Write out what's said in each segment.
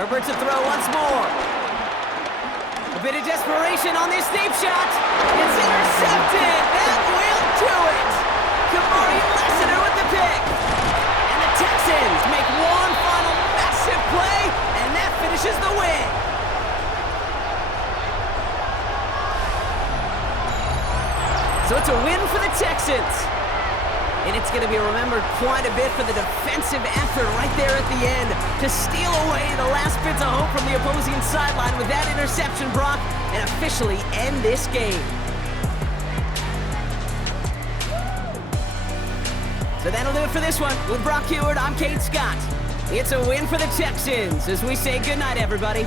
Herbert to throw once more. A bit of desperation on this deep shot. It's intercepted. That will do it. Kamari Lassiter with the pick. And the Texans make one final massive play, and that finishes the win. So it's a win for the Texans. And it's going to be remembered quite a bit for the defensive effort right there at the end to steal away the last bits of hope from the opposing sideline with that interception, Brock, and officially end this game. So that'll do it for this one. With Brock Heward, I'm Kate Scott. It's a win for the Texans as we say goodnight, everybody.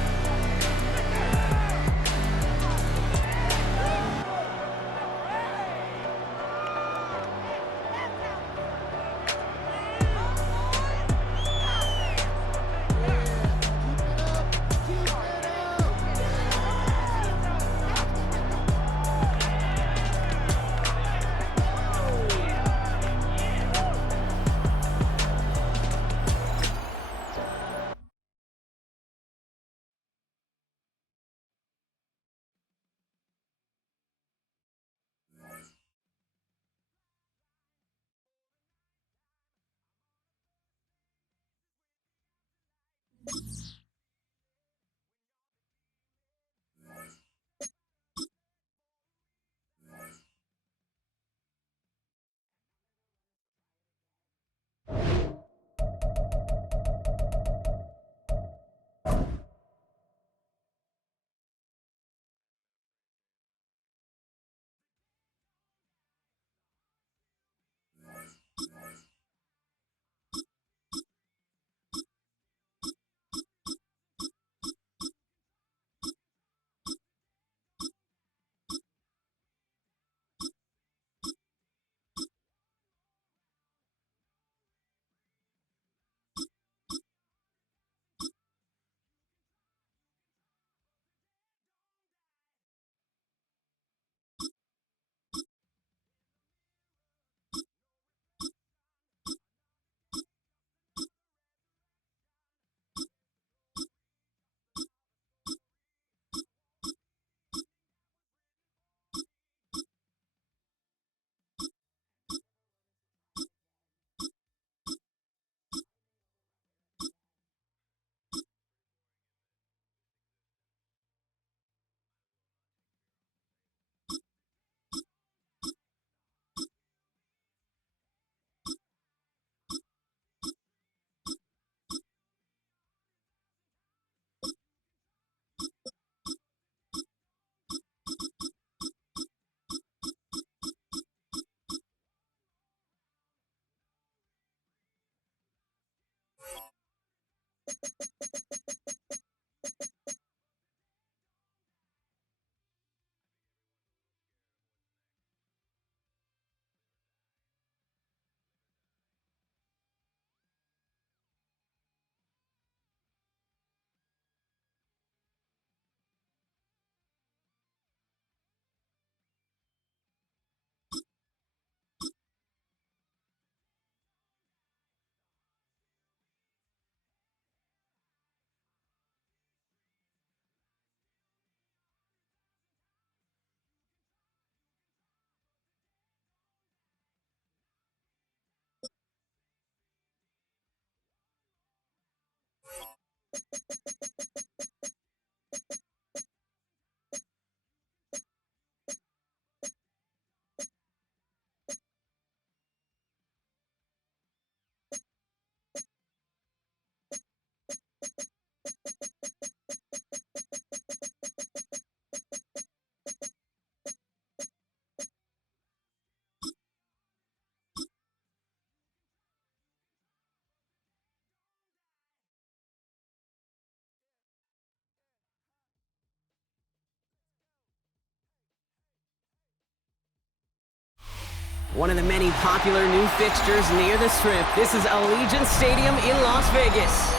One of the many popular new fixtures near the Strip. This is Allegiant Stadium in Las Vegas.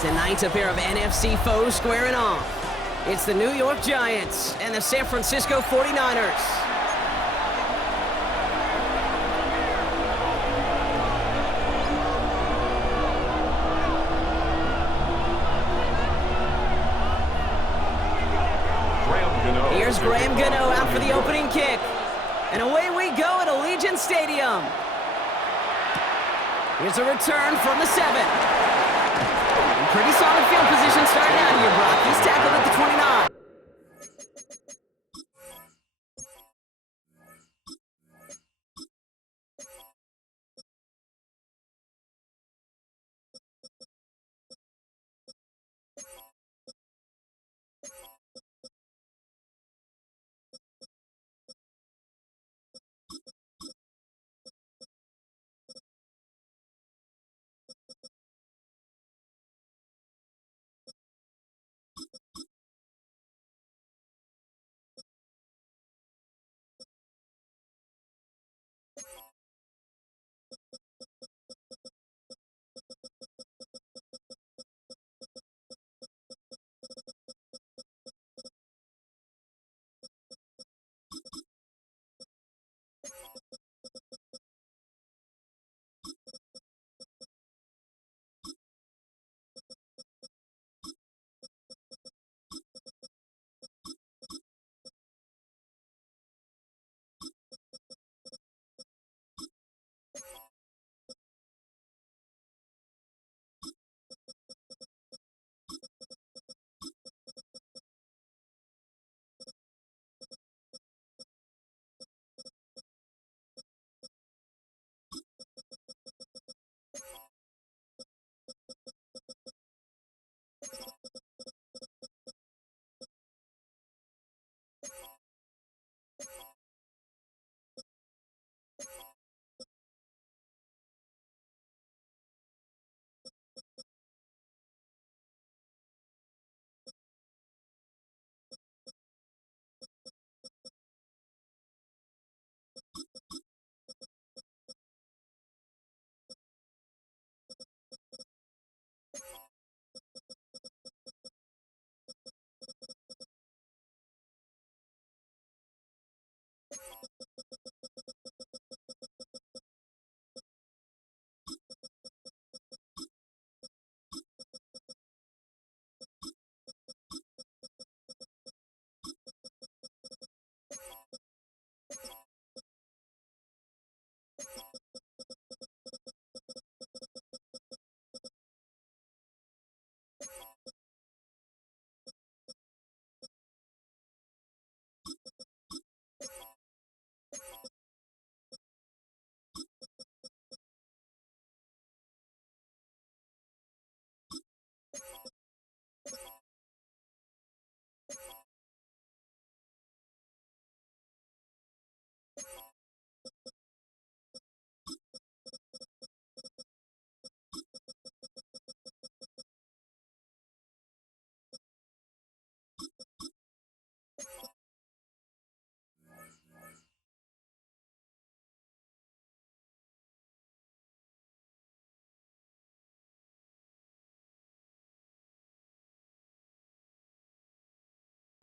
Tonight, a pair of NFC foes squaring off. It's the New York Giants and the San Francisco 49ers. Here's Graham Gano out for the opening kick. And away we go at Allegiant Stadium. Here's a return from the 7. Pretty solid field position starting out here, Brock. He's tackled at the 29.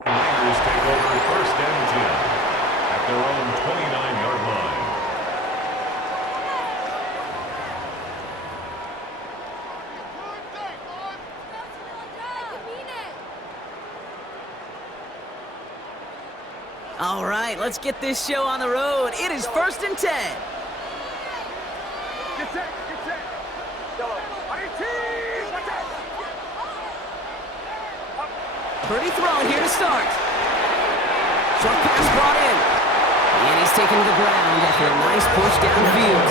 Niners take over first and 10 at their own 29-yard line. All right, let's get this show on the road. It is first and 10. Get set, get set. Pretty thrown here to start. Short pass brought in. And he's taken to the ground after a nice push downfield.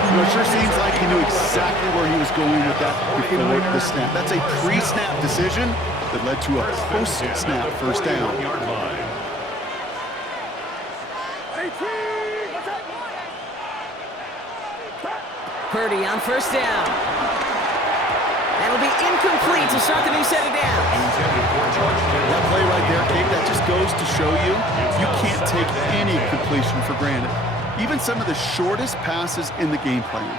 You know, it sure seems like he knew exactly where he was going with that before the snap. That's a pre-snap decision that led to a post-snap first down. Purdy on first down. That'll be incomplete to start the new set of downs. That play right there, Kate, that just goes to show you, you can't take any completion for granted. Even some of the shortest passes in the game plan.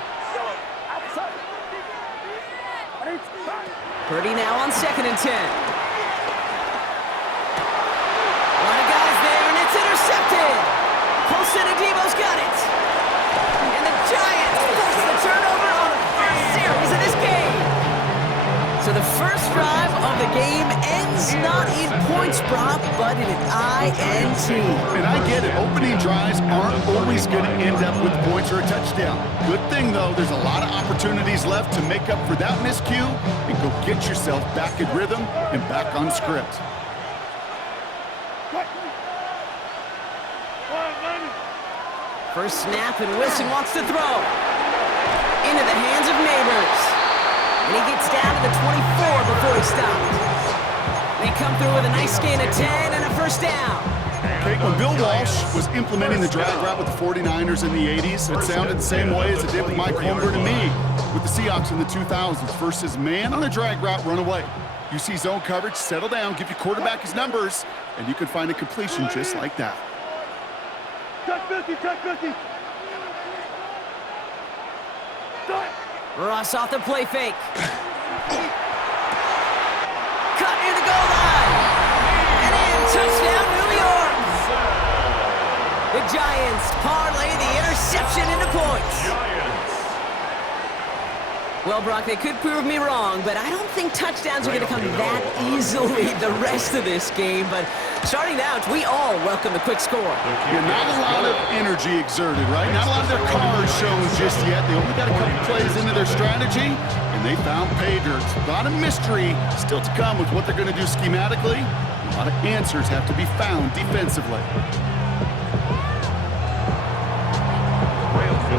Purdy now on 2nd and 10. A lot of guys there, and it's intercepted. Colson and Debo's got it. And the Giants force the turnover on the first series of this game. So the first drive of the game ends not in points, Brock, but in an INT. And I get it. Opening drives aren't always going to end up with points or a touchdown. Good thing, though, there's a lot of opportunities left to make up for that miscue and go get yourself back in rhythm and back on script. First snap, and Wilson wants to throw. Into the hands of Neighbors. And he gets down to the 24 before he stopped. They come through with a nice gain of 10 and a first down. Okay, when Bill Walsh was implementing the drag route with the 49ers in the 80s, it sounded the same way as it did with Mike Holmgren and me with the Seahawks in the 2000s versus man on a drag route, run away. You see zone coverage, settle down, give your quarterback his numbers, and you can find a completion just like that. Check 50, check 50. Ross off the play fake. Cut near the goal line. And in, touchdown, New York. The Giants parlay the interception into points. Well, Brock, they could prove me wrong, but I don't think touchdowns are going to come that easily the rest of this game. But starting out, we all welcome the quick score. Yeah, not a lot of energy exerted, right? Not a lot of their cards shown just yet. They only got a couple plays into their strategy, and they found pay dirt. A lot of mystery still to come with what they're going to do schematically. A lot of answers have to be found defensively.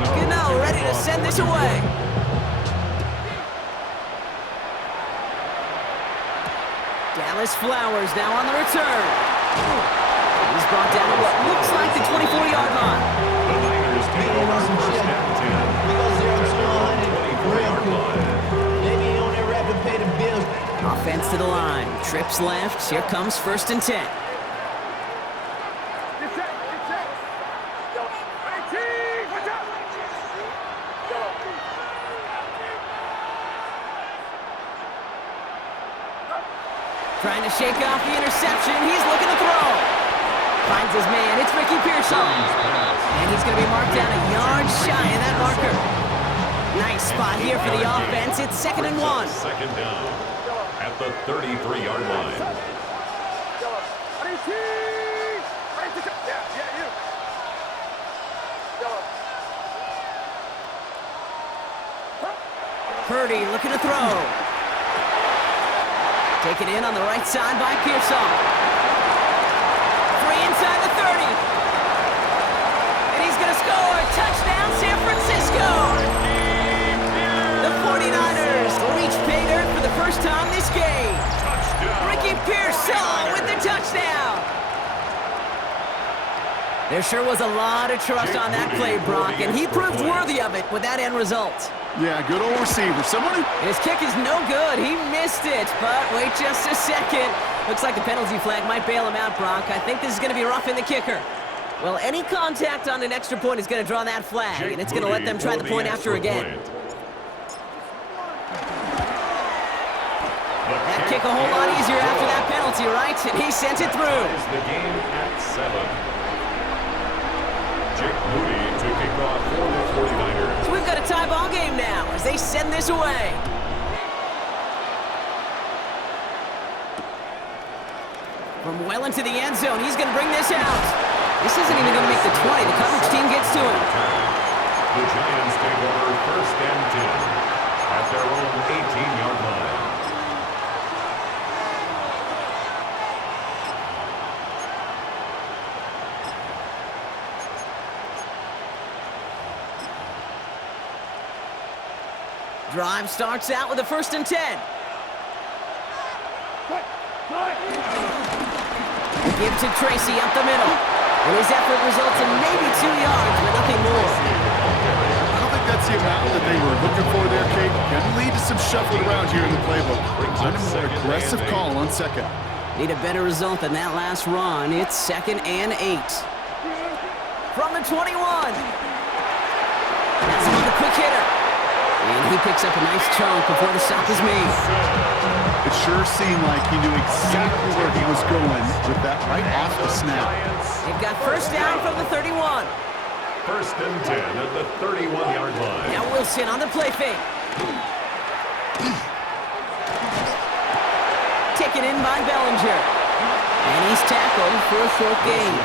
Gano ready to send this away. Dallas Flowers now on the return. He's brought down to what looks like the 24-yard line. The Niners take over first and 10. Offense to the line. Trips left. Here comes 1st and 10. Trying to shake off the interception. He's looking to throw. Finds his man. It's Ricky Pearson. And he's going to be marked down a yard shy of that marker. Nice spot here for the offense. It's 2nd and 1. Second down at the 33-yard line. Purdy looking to throw. Taken in on the right side by Pearson. Free inside the 30. And he's going to score. Touchdown, San Francisco. The 49ers reach pay dirt for the first time this game. Ricky Pearson with the touchdown. There sure was a lot of trust on that play, Brock, and he proved worthy of it with that end result. Yeah, good old receiver. Someone who... His kick is no good. He missed it, but wait just a second. Looks like the penalty flag might bail him out, Brock. I think this is going to be roughing the kicker. Well, any contact on an extra point is going to draw that flag, and it's going to let them try the point after again. That kick a whole lot easier after that penalty, right? And he sent it through. The game at 7. Jake Moody to kick off for the 49ers. So we've got a tie ball game now as they send this away. From well into the end zone, he's going to bring this out. This isn't even going to make the 20. The coverage team gets to him. The Giants take over first and 10 at their own 18-yard line. Drive starts out with a 1st and 10. Give to Tracy up the middle. And his effort results in maybe 2 yards, but nothing more. I don't think that's the amount that they were looking for there, Kate. Can lead to some shuffling around here in the playbook. Find a more aggressive call on 2nd. Need a better result than that last run. It's 2nd and 8. From the 21. That's on the quick hitter. And he picks up a nice chunk before the stop is made. It sure seemed like he knew exactly where he was going with that right off the snap. They've got first down from the 31. First and 10 at the 31-yard line. Now Wilson on the play fake. Taken in by Bellinger. And he's tackled for a short gain.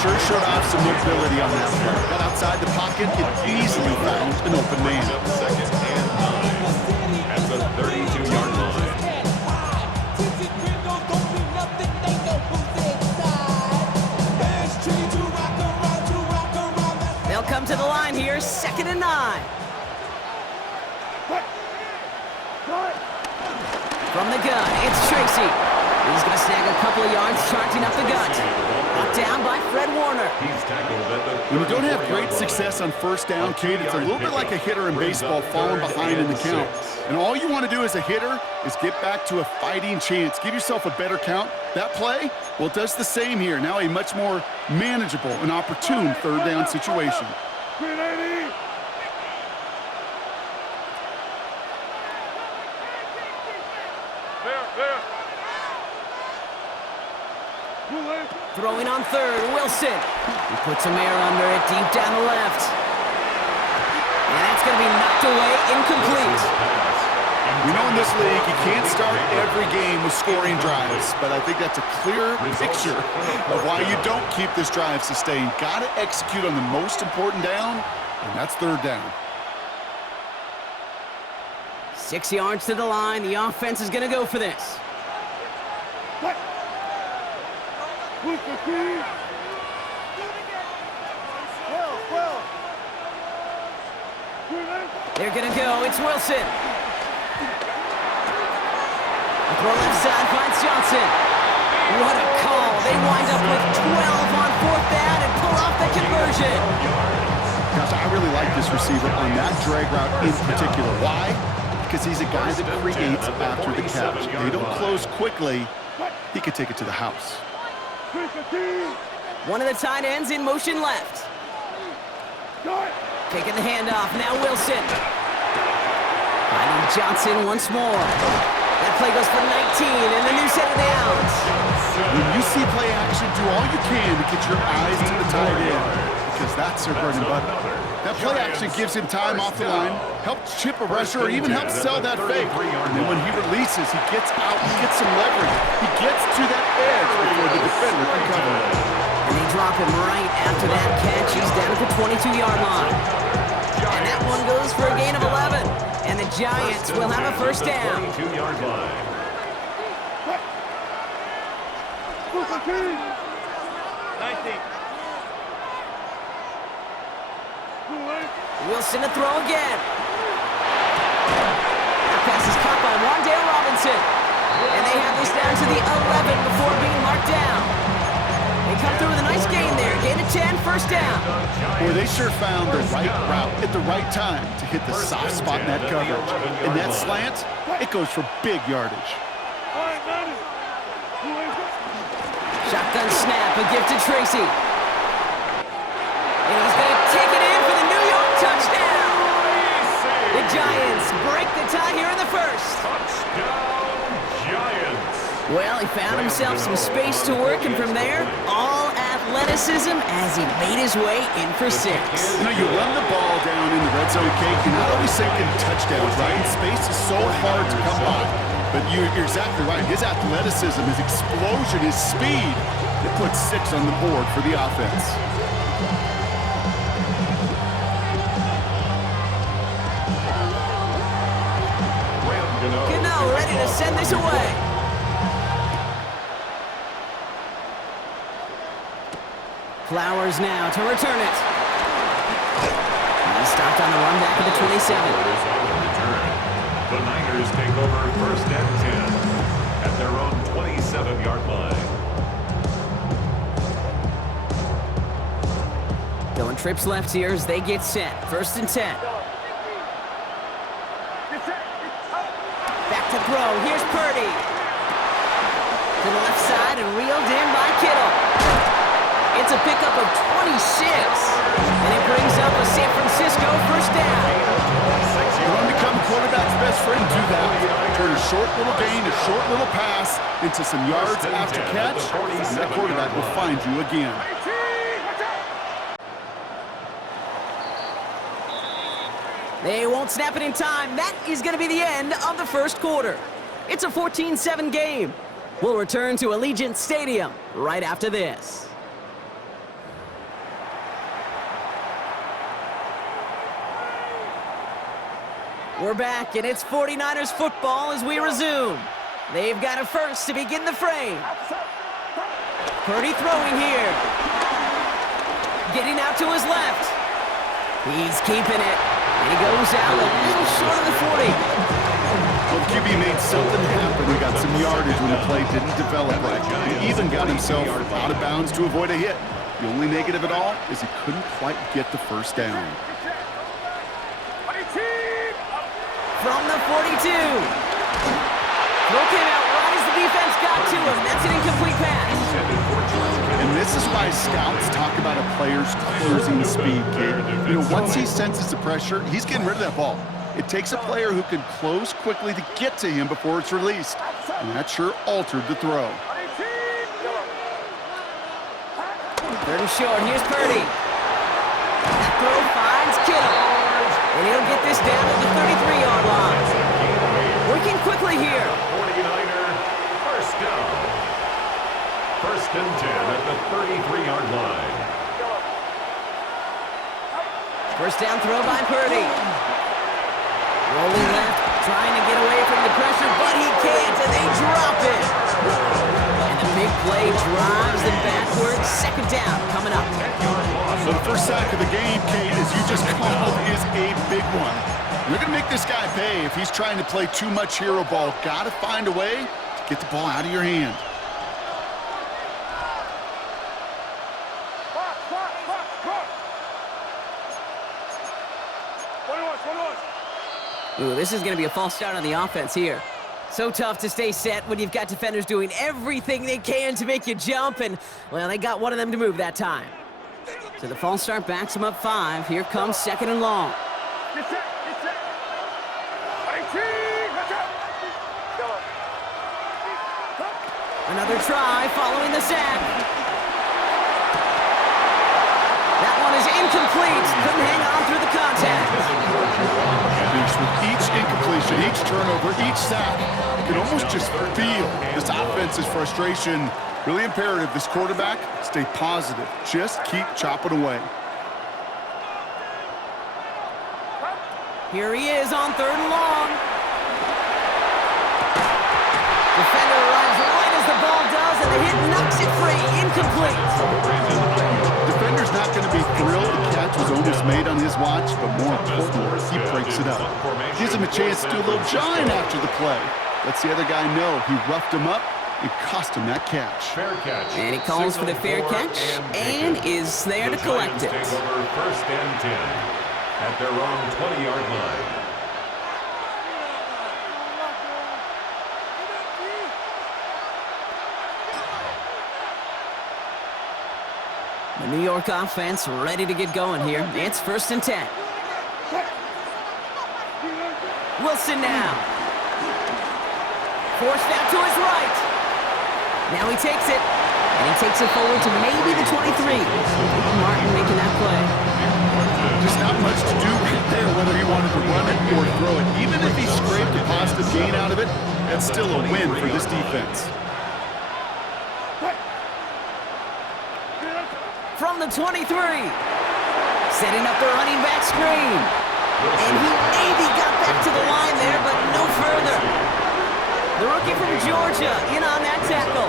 Sure showed off some mobility on that play. Got outside the pocket and easily found an open man. Second and 9 at the 32-yard line. They'll come to the line here, second and 9. From the gun, it's Tracy. He's going to snag a couple of yards charging up the gut. Brought down by Fred Warner. He's tackled at the When you don't have great success on first down, Kate, it's a little bit like a hitter in baseball falling behind in the count. And all you want to do as a hitter is get back to a fighting chance. Give yourself a better count. That play, well, it does the same here. Now a much more manageable and opportune third down situation. Throwing on third, Wilson. He puts some air under it deep down the left. And that's going to be knocked away, incomplete. You know, in this league, you can't start every game with scoring drives, but I think that's a clear picture of why you don't keep this drive sustained. Got to execute on the most important down, and that's third down. 6 yards to the line. The offense is going to go for this. They're going to go. It's Wilson. Throw left side finds Johnson. What a call. They wind up with 12 on fourth down and pull off the conversion. Gosh, I really like this receiver on that drag route in particular. Why? Because he's a guy that creates after the catch. They don't close quickly. He could take it to the house. One of the tight ends in motion left. Taking the handoff. Now Wilson. Finding Johnson once more. That play goes for 19 and a new set of downs. When you see play action, do all you can to get your eyes to the tight end, because that's their bread and butter. That play action gives him time off the line, helps chip a rusher, or even helps sell that fake. And then when he releases, he gets out, he gets some leverage. He gets to that edge before the defender can cover him. And they drop him right after that catch. He's down at the 22-yard line. And that one goes for a gain of 11. And the Giants will have a first down. 22-yard line. Wilson to throw again. That pass is caught by Wandale Robinson. And they have this down to the 11 before being marked down. They come through with a nice gain there. Gain of 10, first down. Boy, they sure found the right route at the right time to hit the soft spot in that coverage. And that slant, it goes for big yardage. Shotgun snap, a gift to Tracy. And he's going to take it in for the New York touchdown. The Giants break the tie here in the first. Touchdown, Giants. Well, he found himself some space to work, and from there, all athleticism as he made his way in for 6. You know, you run the ball down in the red zone, Kate, you're not always thinking touchdowns, right? Space is so hard to come by. But you're exactly right. His athleticism, his explosion, his speed, it puts 6 on the board for the offense. Gano ready to send this away. Flowers now to return it. He stopped on the run back of the 27. The Niners take over first and 10 at their own 27-yard line. Going trips left here as they get set. First and 10. Back to throw. Here's Purdy. To the left side and reeled in by Kittle. It's a pickup of 26. And it brings up a San Francisco first down. You want to become a quarterback's best friend, do that. Turn a short little gain, a short little pass into some yards after catch, and that quarterback will find you again. They won't snap it in time. That is going to be the end of the first quarter. It's a 14-7 game. We'll return to Allegiant Stadium right after this. We're back, and it's 49ers football as we resume. They've got a first to begin the frame. Purdy throwing here. Getting out to his left. He's keeping it. And he goes out a little short of the 40. Well, the QB made something happen. He got some yardage when the play didn't develop right. He even got himself out of bounds to avoid a hit. The only negative at all is he couldn't quite get the first down. From the 42. Throw came out right as the defense got to him. That's an incomplete pass. And this is why scouts talk about a player's closing speed, kid. You know, once he senses the pressure, he's getting rid of that ball. It takes a player who can close quickly to get to him before it's released. And that sure altered the throw. Third and short. Here's Purdy. That throw finds Kittle. And he'll get this down to the 33-yard line. Working quickly here. 49er first down. First and 10 at the 33-yard line. First down throw by Purdy. Rolling left, trying to get away from the pressure, but he can't, and they drop it. And the big play drives them backwards. Second down coming up. So the first sack of the game, Kate, as you just called, is a big one. You're going to make this guy pay if he's trying to play too much hero ball. Got to find a way to get the ball out of your hand. Ooh, this is going to be a false start on the offense here. So tough to stay set when you've got defenders doing everything they can to make you jump, and, well, they got one of them to move that time. So the false start backs them up 5. Here comes second and long. Another try following the sack. That one is incomplete. Couldn't hang on through the contact. With each incompletion, each turnover, each sack, you can almost just feel this offense's frustration. Really imperative, this quarterback, stay positive. Just keep chopping away. Here he is on third and long. Defender arrives right as the ball does, and the hit knocks it free. Incomplete. Defender's not going to be thrilled the catch was almost made on his watch, but more importantly, he breaks it up. Gives him a chance to do a little jawing after the play. Lets the other guy know he roughed him up and cost him that catch. Fair catch. And he calls for the fair catch and is there to collect it. Take over first and 10 at their own 20-yard line. The New York offense ready to get going here. It's first and 10. Wilson now. Forced out to his right. Now he takes it. And he takes it forward to maybe the 23. Martin making that play. Just not much to do right there, whether he wanted to run it or throw it. Even if he scraped a positive gain out of it, that's still a win for this defense. From the 23. Setting up the running back screen. And he maybe got back to the line there, but no further. The rookie from Georgia in on that tackle.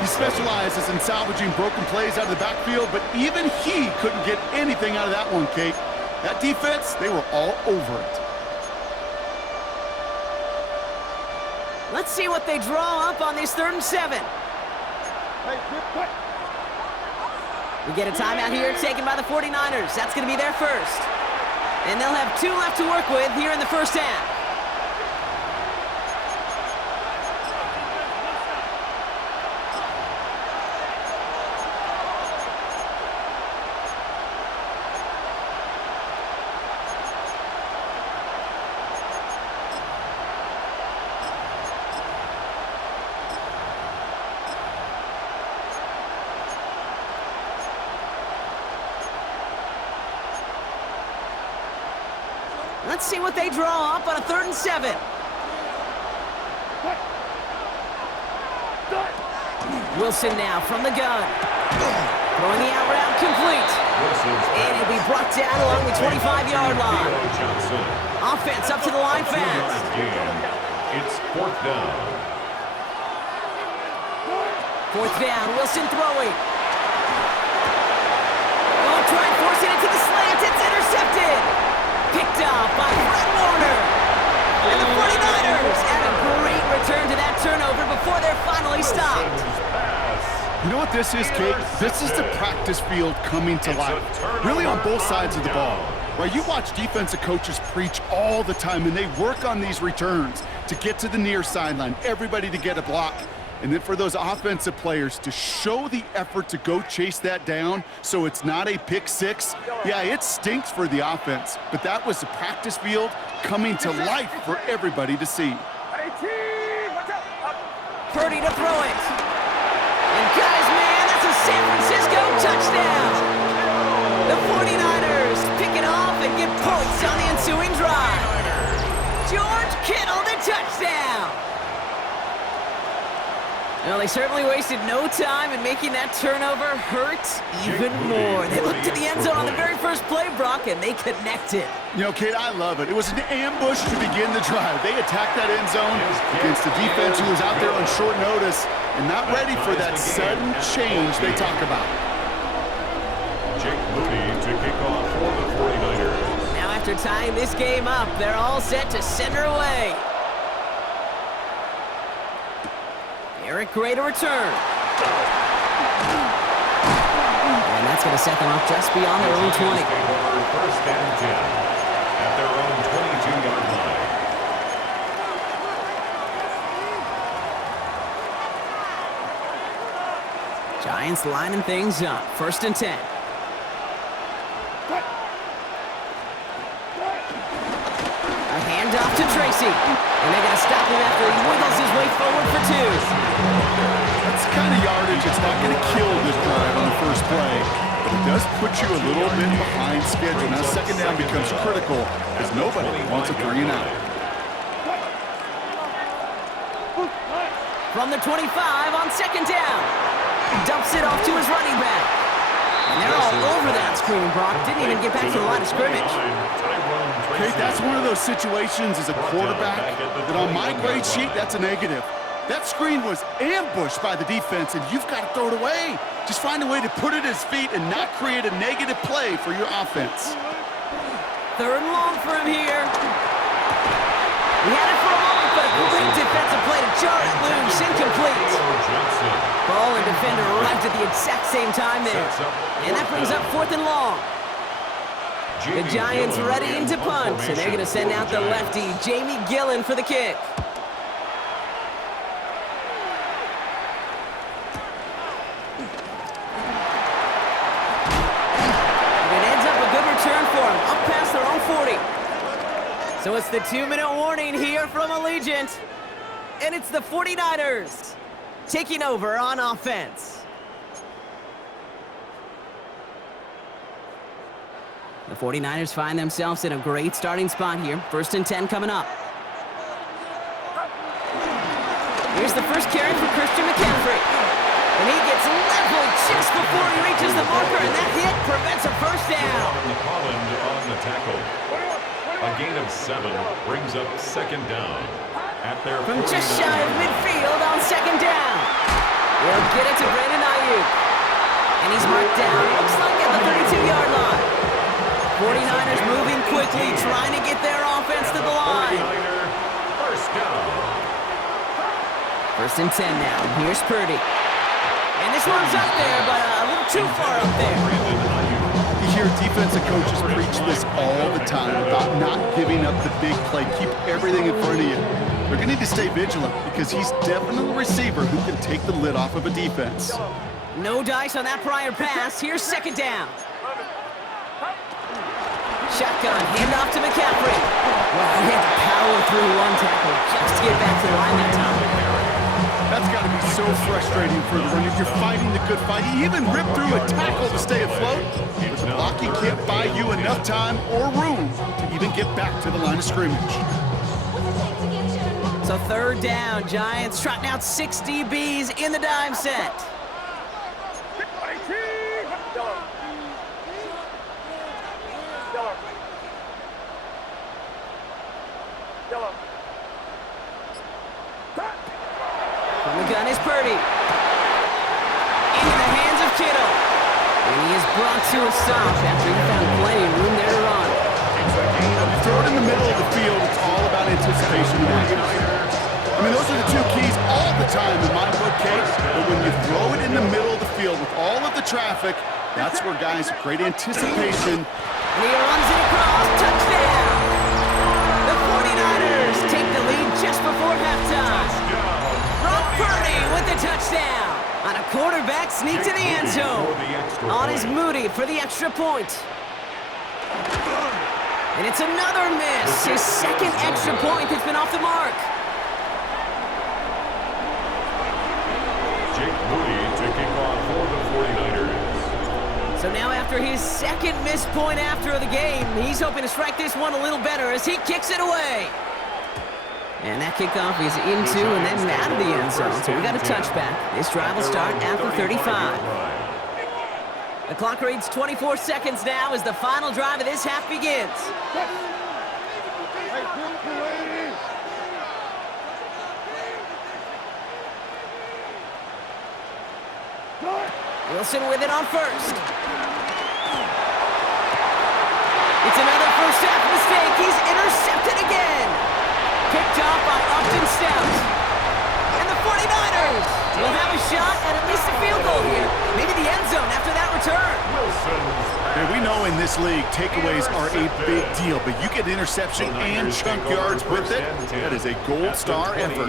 He specializes in salvaging broken plays out of the backfield, but even he couldn't get anything out of that one, Kate. That defense, they were all over it. Let's see what they draw up on this 3rd and 7. We get a timeout here taken by the 49ers. That's going to be their first. And they'll have 2 left to work with here in the first half. Let's see what they draw up on a 3rd and 7. Wilson now from the gun. Throwing the out route complete. And it'll be brought down along the 25-yard line. Offense up to the line fast. It's 4th down. 4th down, Wilson throwing. Oh, try and force it into the slant. It's intercepted. Picked up by Fred Warner. And the 49ers had a great return to that turnover before they're finally stopped. You know what this is, Kate? This is the practice field coming to life. Really on both sides of the ball. Right, you watch defensive coaches preach all the time, and they work on these returns to get to the near sideline, everybody to get a block. And then for those offensive players to show the effort to go chase that down so it's not a pick six. Yeah, it stinks for the offense, but that was the practice field coming to life for everybody to see. Purdy to throw it. And guys, man, that's a San Francisco touchdown. The 49ers pick it off and get points on the ensuing drive. George Kittle the touchdown. Well, they certainly wasted no time in making that turnover hurt even more. They looked to the end zone on the very first play, Brock, and they connected. You know, Kate, I love it. It was an ambush to begin the drive. They attacked that end zone against the defense who was out there on short notice and not ready for that sudden change they talk about. Jake Moody to kick off for the 49ers. Now after tying this game up, they're all set to send her away. Eric Gray to return. And that's going to set them up just beyond their own 20. 1st and 10 at their own 22-yard line. Giants lining things up. 1st and 10. A handoff to Tracy. And they're going to stop him after he wiggles his way forward for 2. That's the kind of yardage that's not going to kill this drive on the first play, but it does put you a little bit behind schedule. Now 2nd down becomes critical because nobody wants a 3 and out. From the 25 on 2nd down. Dumps it off to his running back. And they're all over that screen, Brock. Didn't even get back to the line of scrimmage. Okay, that's one of those situations as a quarterback that on my grade sheet, that's a negative. That screen was ambushed by the defense, and you've got to throw it away. Just find a way to put it at his feet and not create a negative play for your offense. 3rd and long for him here. He had it for a moment, but a great defensive play to jar it loose, incomplete. Ball and defender arrived at the exact same time there. And that brings up 4th and long. The Giants ready to punt, and they're going to send out the lefty, Jamie Gillen, for the kick. And it ends up a good return for them, up past their own 40. So it's the 2-minute warning here from Allegiant, and it's the 49ers taking over on offense. The 49ers find themselves in a great starting spot here. 1st and 10 coming up. Here's the first carry for Christian McCaffrey. And he gets leveled just before he reaches the marker, and that hit prevents a 1st down. Holland on the tackle. A gain of 7 brings up 2nd down. At their From just shy of midfield on 2nd down. He'll get it to Brandon Ayuk. And he's marked down, looks like at the 32-yard line. 49ers moving quickly, trying to get their offense to the line. 1st down. 1st and 10 now. Here's Purdy. And this one's up there, but a little too far up there. You hear defensive coaches preach this all the time about not giving up the big play. Keep everything in front of you. They're going to need to stay vigilant because he's definitely a receiver who can take the lid off of a defense. No dice on that prior pass. Here's 2nd down. Shotgun, handoff to McCaffrey. Well, he had to power through one tackle just to get back to the line that time. That's got to to be so frustrating for the runner. You're fighting the good fight. You even rip through a tackle to stay afloat, but the blocking can't buy you enough time or room to even get back to the line of scrimmage. So third down, Giants trotting out 6 DBs in the dime set. From the gun is Purdy. Into the hands of Kittle. And he is brought to a stop after he found plenty of room there to run. You throw it in the middle of the field, it's all about anticipation and accuracy. I mean, those are the two keys all the time in my book, Kate. But when you throw it in the middle of the field with all of the traffic, that's where guys have great anticipation. And he runs it across. Touchdown! The 49ers take the lead just before halftime. Brock Purdy with the touchdown. On a quarterback sneak to the end zone. On is Moody for the extra point. And it's another miss. His second extra point has been off the mark. Moody to kick off for the 49ers. So now after his second missed point after the game, he's hoping to strike this one a little better as he kicks it away. And that kickoff is into and then out of the end zone, so we got a touchback. This drive will start at the 35. The clock reads 24 seconds now as the final drive of this half begins. Wilson with it on first. It's another first half mistake. He's intercepted again. Picked off by Upton Stout. And the 49ers will have a shot at least a field goal here. Maybe the end zone after that return. And we know in this league, takeaways are a big deal, but you get interception and chunk yards with it. That is a gold star effort.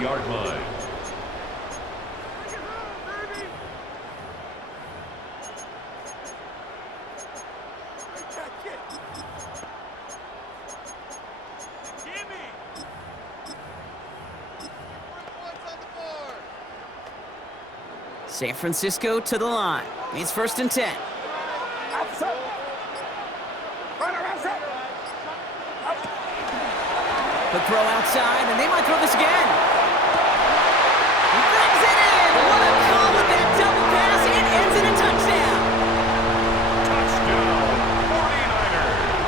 San Francisco to the line. It's 1st and 10. The throw outside, and they might throw this again. He brings it in. What a call with that double pass. It ends in a touchdown. Touchdown, 49ers.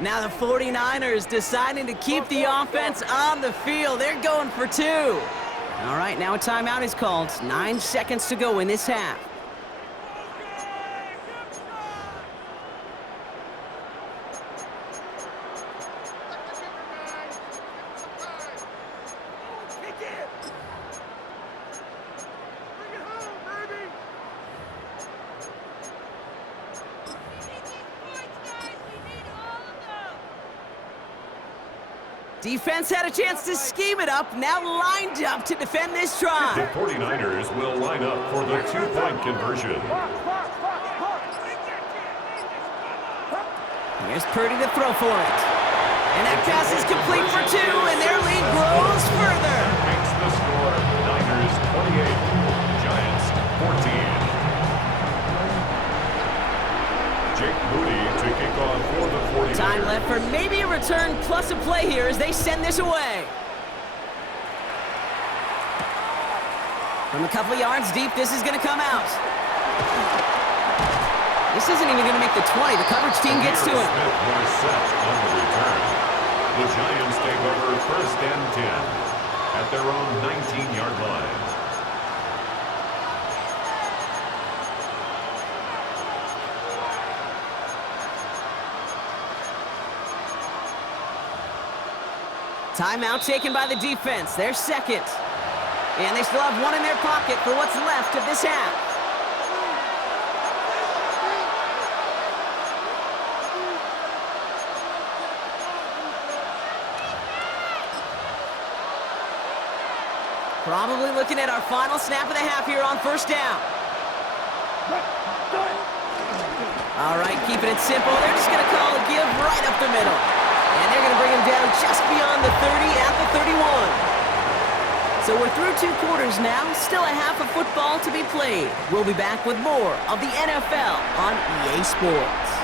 Now the 49ers deciding to keep the offense on the field. They're going for 2. All right, now a timeout is called. 9 seconds to go in this half. Defense had a chance to scheme it up, now lined up to defend this The try. 49ers will line up for the 2-point conversion. Here's Purdy to throw for it. And that pass is complete for 2, and their lead grows further. Makes the score Niners 28, Giants 14. Jake Moody to kick off for the 49ers. Time left for maybe a return plus a play here as they send this away. From a couple yards deep, this is going to come out. This isn't even going to make the 20. The coverage team gets to him. Smith was set on the return. The Giants take over 1st and 10 at their own 19-yard line. Timeout taken by the defense. Their second. And they still have one in their pocket for what's left of this half. Probably looking at our final snap of the half here on first down. All right, keeping it simple. They're just going to call a give right up the middle. And they're going to bring him down just beyond the 30 at the 31. So we're through 2 quarters now. Still a half of football to be played. We'll be back with more of the NFL on EA Sports.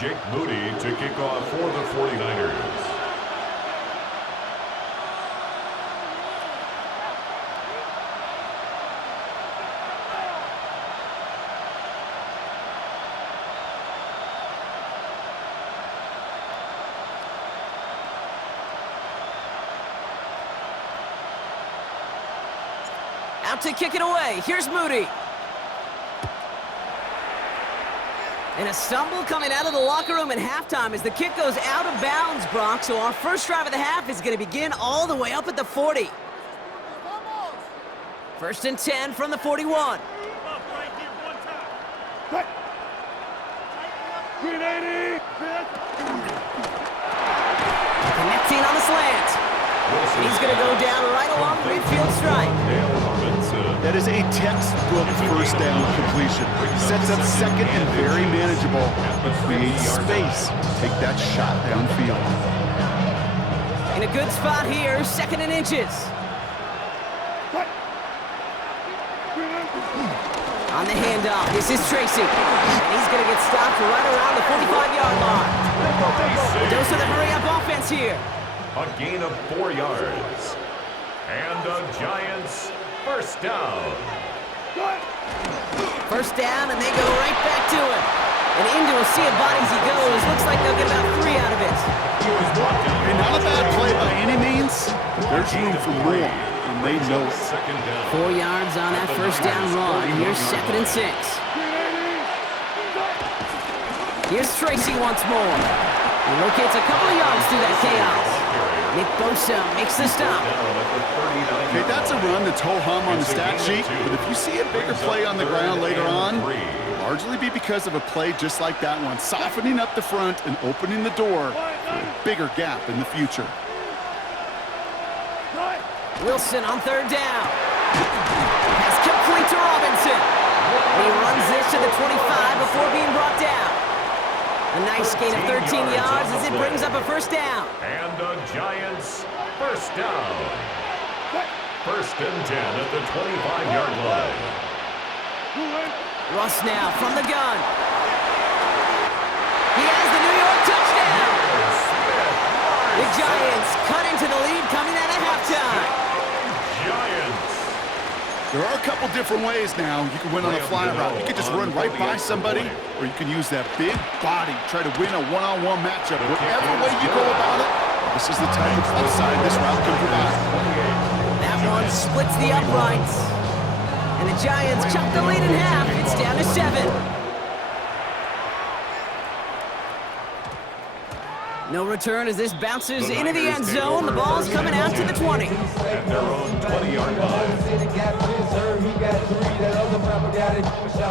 Jake Moody to kick off for the 49ers. Out to kick it away. Here's Moody. And a stumble coming out of the locker room at halftime as the kick goes out of bounds, Brock. So our first drive of the half is going to begin all the way up at the 40. First and 10 from the 41. Connecting on the slant. And he's going to go down right along the midfield stripe. That is a textbook first down completion. Sets up second and very manageable. Creates space to take that shot downfield. In a good spot here, second and inches. On the handoff, this is Tracy. And he's going to get stopped right around the 45-yard line. A dose of the hurry-up offense here. A gain of 4 yards. And the Giants first down. First down, and they go right back to him. And into a sea of bodies he goes. Looks like they'll get about 3 out of it. And not a bad play by any means, but there's room for more, and they know it. 4 yards on that first down run. Here's second and 6. Here's Tracy once more. He locates a couple of yards through that chaos. Nick Bosa makes the stop. Okay, that's a run that's ho-hum on the stat sheet, but if you see a bigger play on the ground later on, it'll largely be because of a play just like that one, softening up the front and opening the door for a bigger gap in the future. Wilson on third down. Pass complete to Robinson. And he runs this to the 25 before being brought down. A nice gain of 13 yards as it brings up a first down. And the Giants first down. First and 10 at the 25-yard line. Russ now from the gun. He has the New York touchdown. The Giants cut into the lead coming out of halftime. Giants. There are a couple different ways now. You can win on a fly route. You can just run right by somebody, or you can use that big body, try to win a one-on-one matchup. Whatever way you go about it, this is the type of upside this route can provide. That one splits the uprights. And the Giants chop the lead in half. It's down to 7. No return as this bounces into the end zone. The ball's coming out to the 20. At their own 20-yard line.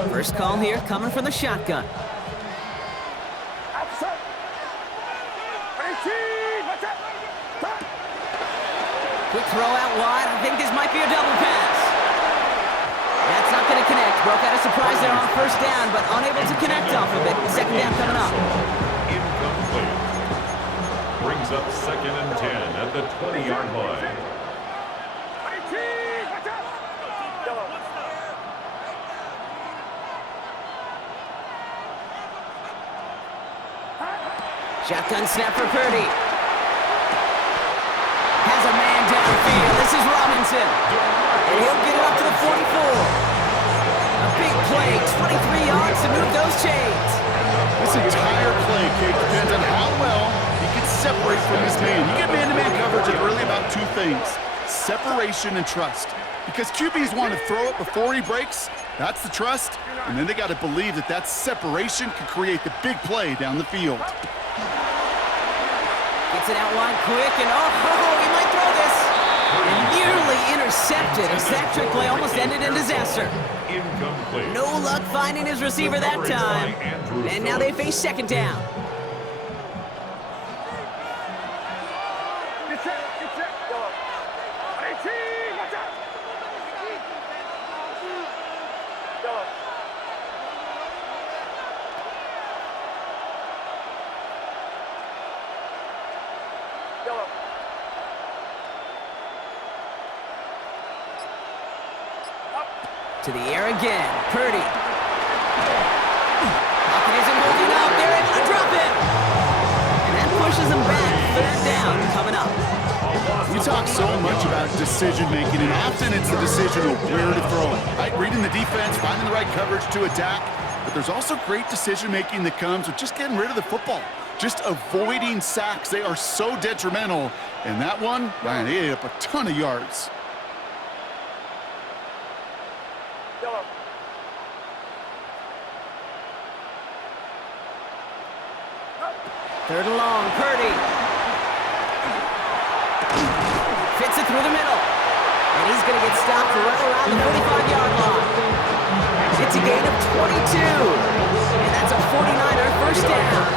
First call here coming from the shotgun. Quick throw out wide. I think this might be a double pass. That's not going to connect. Broke out a surprise there on first down, but unable to connect off of it. Second down coming up. Incomplete. Brings up second and 10 at the 20-yard line. Shotgun snap for Purdy. Has a man downfield. This is Robinson. And he'll get it up to the 44. A big play, 23 yards to move those chains. This entire play, Kate, depends on how well he can separate from his man. You get man-to-man coverage and really about 2 things, separation and trust. Because QBs want to throw it before he breaks, that's the trust, and then they got to believe that that separation can create the big play down the field. 2 Gets it out wide quick, and he might throw this. And nearly intercepted as that trick play almost ended in disaster. Incomplete. No luck finding his receiver that time. And now they face second down. Get set. Go. 18, watch out. Go. Go. To the air again. Purdy. Pocket isn't holding up. They're able to drop him. And that pushes them back. Third down coming up. We talk so much about decision-making, and often it's the decision of where to throw it. Right? Reading the defense, finding the right coverage to attack. But there's also great decision-making that comes with just getting rid of the football. Just avoiding sacks. They are so detrimental. And that one, man, he ate up a ton of yards. Third and long, Purdy. Fits it through the middle. And he's going to get stopped right around the 45-yard line. It's a gain of 22. And that's a 49er first down.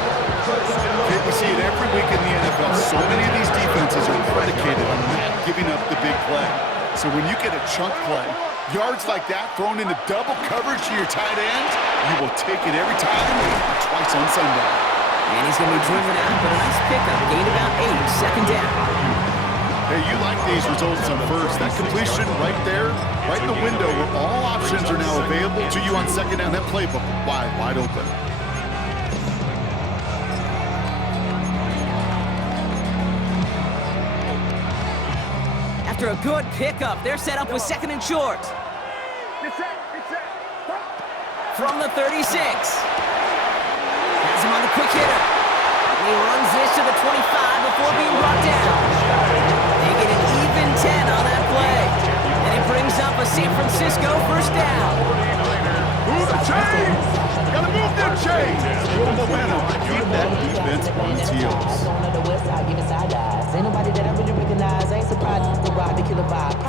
We see it every week in the NFL. So many of these defenses are predicated on not giving up the big play. So when you get a chunk play, yards like that thrown into double coverage to your tight end, you will take it every time, twice on Sunday. And he's going to be driven out, but a nice pickup. Gain about 8, second down. Hey, you like these results on first. That completion right there, right in the window where all options are now available to you on second down. That playbook wide open. After a good pickup, they're set up with second and short. Get set. From the 36. Has him on the quick hitter. And he runs this to the 25 before being brought down. They get an even 10 on that play. And it brings up a San Francisco first down. Move the chains! Gotta move them chains! Build momentum. Keep that defense on its heels.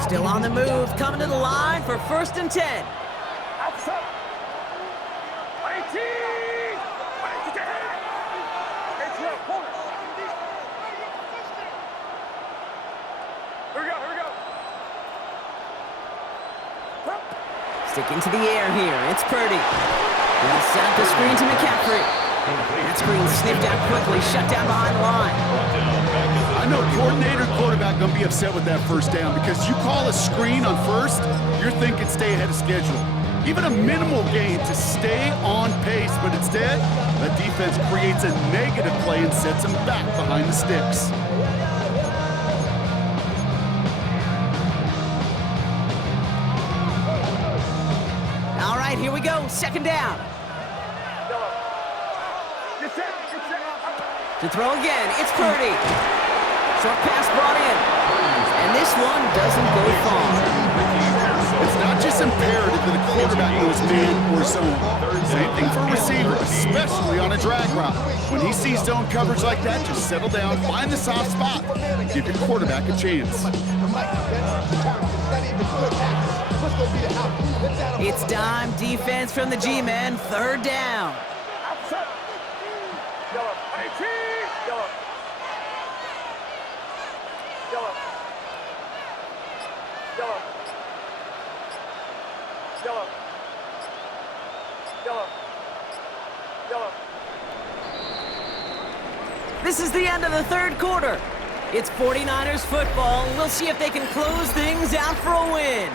Still on the move, coming to the line for first and 10. Outside. 18. Stick into the air here. It's Purdy. He'll set up the screen to McCaffrey. That screen sniffed out quickly, shut down behind the line. I know coordinator quarterback going to be upset with that first down because you call a screen on first, you're thinking stay ahead of schedule. Even a minimal gain to stay on pace, but instead, that defense creates a negative play and sets them back behind the sticks. All right, here we go. Second down. Get set. To throw again, it's Purdy. Short pass brought in. And this one doesn't go far. It's not just imperative that a quarterback knows man or zone. Same thing for a receiver, especially on a drag route. When he sees zone coverage like that, just settle down, find the soft spot, give your quarterback a chance. It's dime defense from the G-men, third down. Outside. 18. This is the end of the third quarter. It's 49ers football. We'll see if they can close things out for a win.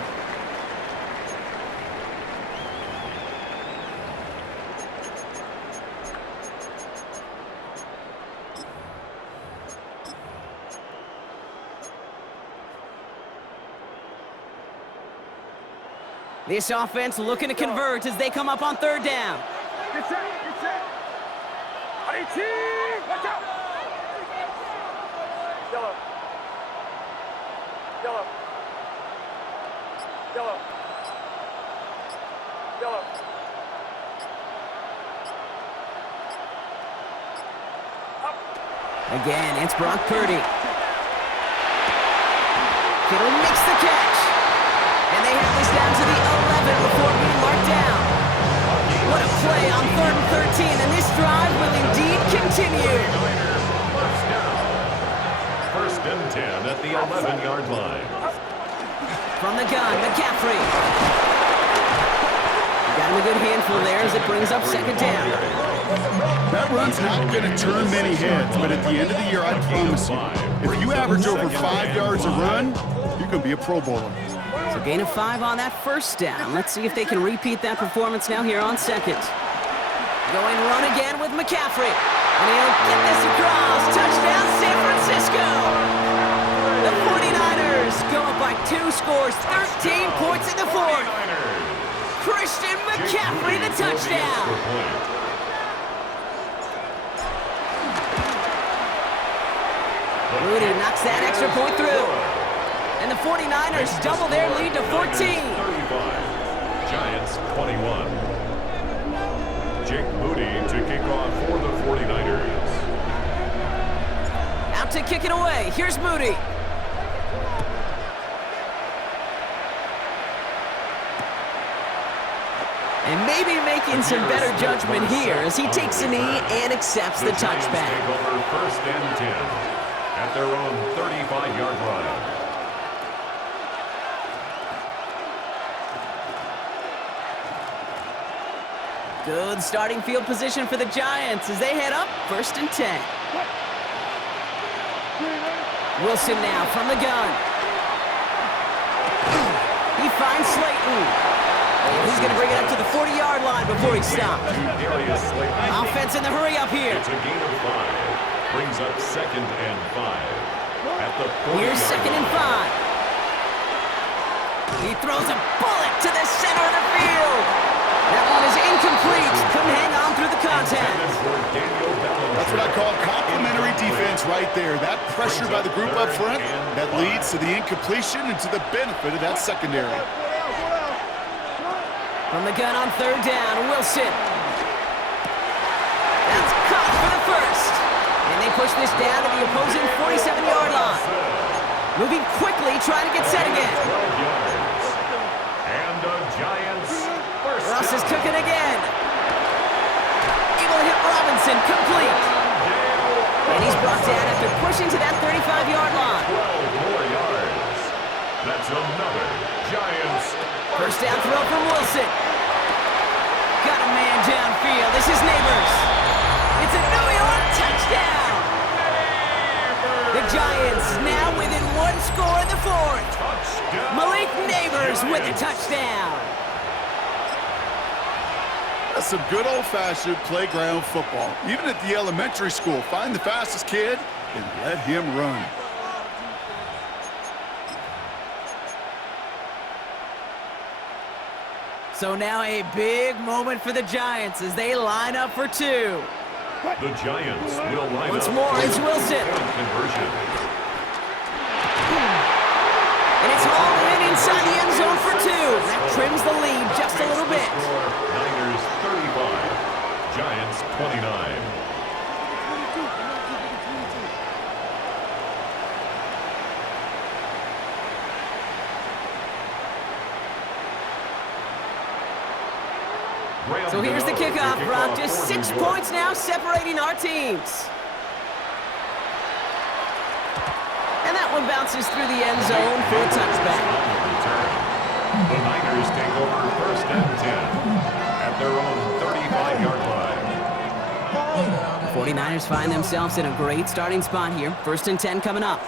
This offense looking to convert as they come up on third down. Get set. 18. Watch out. Yellow. Again, it's Brock Purdy. Kittle makes the catch. And they have this down to the 11 before being marked down. What a play on 3rd and 13, and this drive will indeed continue. First and 10 at the 11-yard line. From the gun, McCaffrey. Got him a good handful there as it brings up 2nd down. That run's not going to turn many heads, but at the end of the year, I promise you, if you average over 5 yards a run, you're going to be a Pro Bowler. So gain of 5 on that 1st down. Let's see if they can repeat that performance now here on 2nd. Going run again with McCaffrey. And he'll get this across. Touchdown, San Francisco. The 49ers go up by 2 scores, 13 points in the 4th. Christian McCaffrey, the touchdown. Moody knocks that extra point through. And the 49ers double their lead to 14. 35, Giants 21. Jake Moody to kick off for the 49ers. Out to kick it away. Here's Moody. And maybe making some better judgment here as he takes a knee and accepts the touchback. Take over 1st and 10 at their own 35-yard line. Good starting field position for the Giants as they head up 1st and 10. Wilson now from the gun. He finds Slayton. And he's going to bring it up to the 40-yard line before he stopped. Offense in the hurry up here. It's a gain of 5. Brings up 2nd and 5. At the 40-yard Here's 2nd and 5. He throws a bullet to the center of the field. That one is incomplete. Couldn't hang on through the contact. That's what I call complimentary defense right there. That pressure by the group up front, that leads to the incompletion and to the benefit of that secondary. From the gun on 3rd down, Wilson. That's caught for the 1st. And they push this down to the opposing 47-yard line. Moving quickly, trying to get set again. And the Giants first. Ross is cooking again. Able to hit Robinson, complete. And he's brought down after pushing to that 35-yard line. 12 more yards. That's another Giants. First down throw from Wilson. Got a man downfield. This is Neighbors. It's a New York touchdown. The Giants now within 1 score in the 4th. Malik Neighbors with a touchdown. That's some good old-fashioned playground football. Even at the elementary school, find the fastest kid and let him run. So now a big moment for the Giants as they line up for 2. The Giants will line Once up more, for it's Wilson. point conversion. And it's hauled in inside the end zone for 2. That trims the lead just a little bit. Niners 35, Giants 29. So here's the kickoff, Brock. Just 6 points now separating our teams. And that one bounces through the end zone for a touchback. The Niners take over 1st and 10 at their own 35-yard line. The 49ers find themselves in a great starting spot here. 1st and 10 coming up.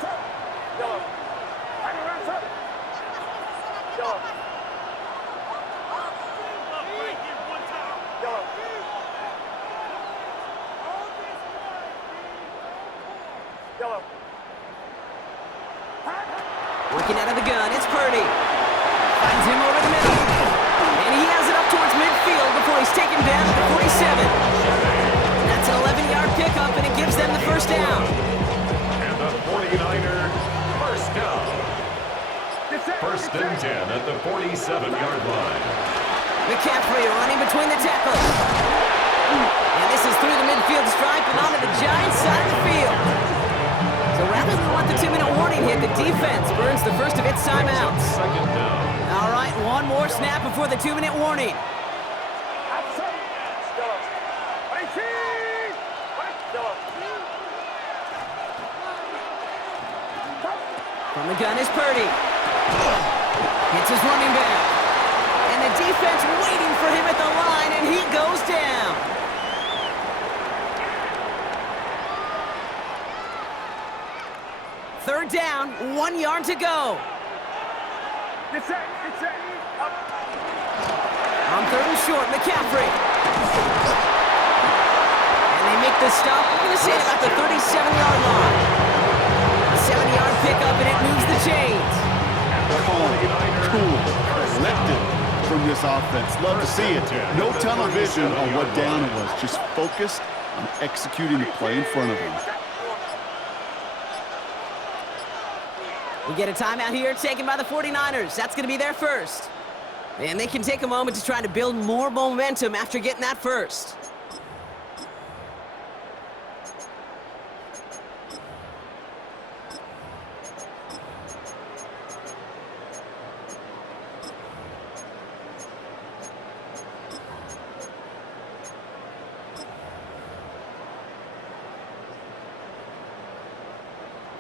Working out of the gun, it's Purdy. Finds him over the middle. And he has it up towards midfield before he's taken down at the 47. That's an 11-yard pickup, and it gives them the 1st down. And the 49er first down. 1st and 10 at the 47-yard line. McCaffrey running between the tackles. And this is through the midfield stripe and onto the Giants side of the field. the 2-minute warning hit, the defense burns the first of its timeouts. Second down. All right, one more snap before the 2-minute warning. From the gun is Purdy. Hits his running back. And the defense waiting for him at the line, and he goes down. Third down, 1 yard to go. Get set, up. On third and short, McCaffrey. And they make the stop, we're going to say about the 37-yard line. A 7-yard pickup, and it moves the chains. Calm, cool, collected from this offense. Love to see it. No tunnel vision on what down it was. Just focused on executing the play in front of them. We get a timeout here taken by the 49ers. That's going to be their first. And they can take a moment to try to build more momentum after getting that first.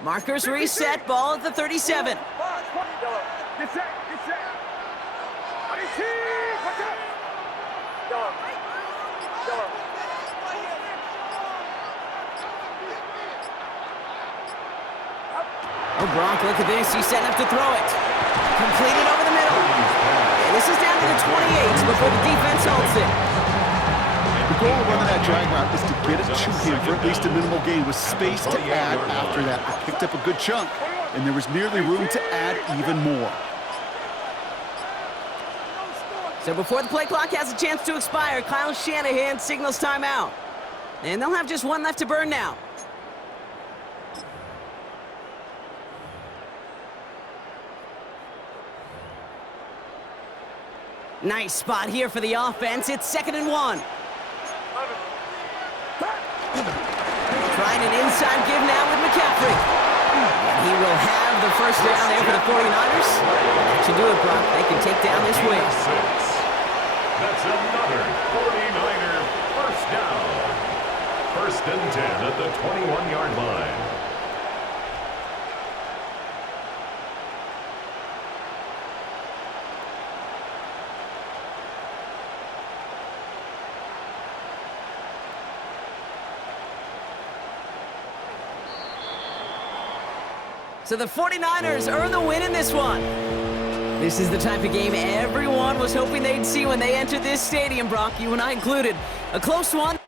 Markers reset, ball at the 37. Get set. Oh, Gronk, look at this. He's setting up to throw it. Completed over the middle. And this is down to the 28 before the defense holds it. The goal of running that drag route is to get it to him for at least a minimal gain with space to add after that. They picked up a good chunk, and there was nearly room to add even more. So before the play clock has a chance to expire, Kyle Shanahan signals timeout. And they'll have just one left to burn now. Nice spot here for the offense. It's 2nd and 1. Trying an inside give now with McCaffrey. And he will have the first down there for the 49ers. That should do it, Brock. They can take down this win. That's another 49er first down. 1st and 10 at the 21-yard line. So the 49ers earn the win in this one. This is the type of game everyone was hoping they'd see when they entered this stadium, Brock, you and I included. A close one.